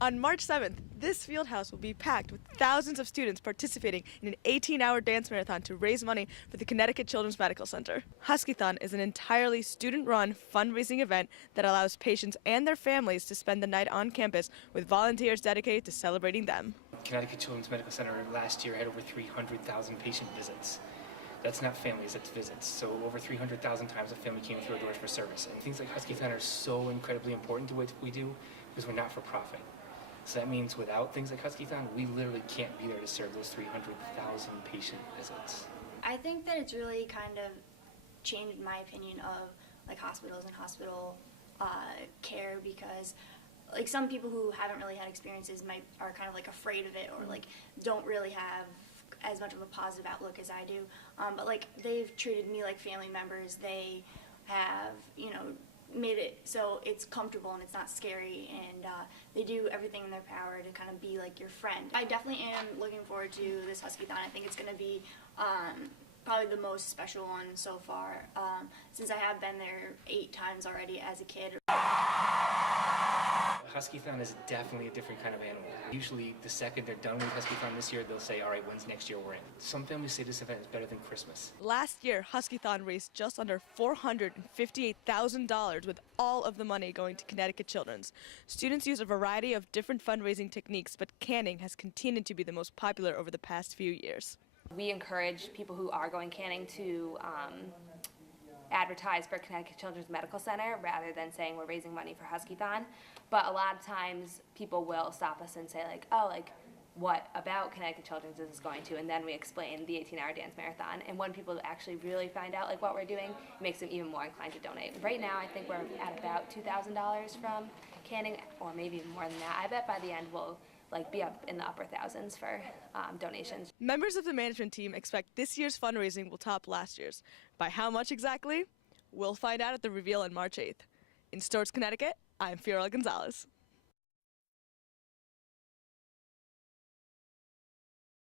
On March 7th, this field house will be packed with thousands of students participating in an 18-hour dance marathon to raise money for the Connecticut Children's Medical Center. HuskyTHON is an entirely student-run fundraising event that allows patients and their families to spend the night on campus with volunteers dedicated to celebrating them. Connecticut Children's Medical Center last year had over 300,000 patient visits. That's not families, that's visits. So over 300,000 times a family came through our doors for service. And things like HuskyTHON are so incredibly important to what we do because we're not for profit. So that means without things like HuskyTHON, we literally can't be there to serve those 300,000 patient visits. I think that it's really kind of changed my opinion of like hospitals and hospital care, because like some people who haven't really had experiences are kind of like afraid of it, or like don't really have as much of a positive outlook as I do. But like they've treated me like family members. They have, made it so it's comfortable and it's not scary, and they do everything in their power to kind of be like your friend. I definitely am looking forward to this HuskyTHON. I think it's going to be probably the most special one so far, since I have been there 8 times already as a kid. HuskyTHON is definitely a different kind of animal. Usually the second they're done with HuskyTHON this year, they'll say, all right, when's next year we're in? Some families say this event is better than Christmas. Last year, HuskyTHON raised just under $458,000, with all of the money going to Connecticut Children's. Students use a variety of different fundraising techniques, but canning has continued to be the most popular over the past few years. We encourage people who are going canning to advertise for Connecticut Children's Medical Center rather than saying we're raising money for HuskyTHON. But a lot of times people will stop us and say like, oh, like what about Connecticut Children's is this going to? And then we explain the 18-hour dance marathon. And when people actually really find out like what we're doing, it makes them even more inclined to donate. Right now I think we're at about $2,000 from canning, or maybe even more than that. I bet by the end we'll be up in the upper thousands for donations. Members of the management team expect this year's fundraising will top last year's. By how much exactly? We'll find out at the reveal on March 8th. In Storrs, Connecticut, I'm Fiorella Gonzalez.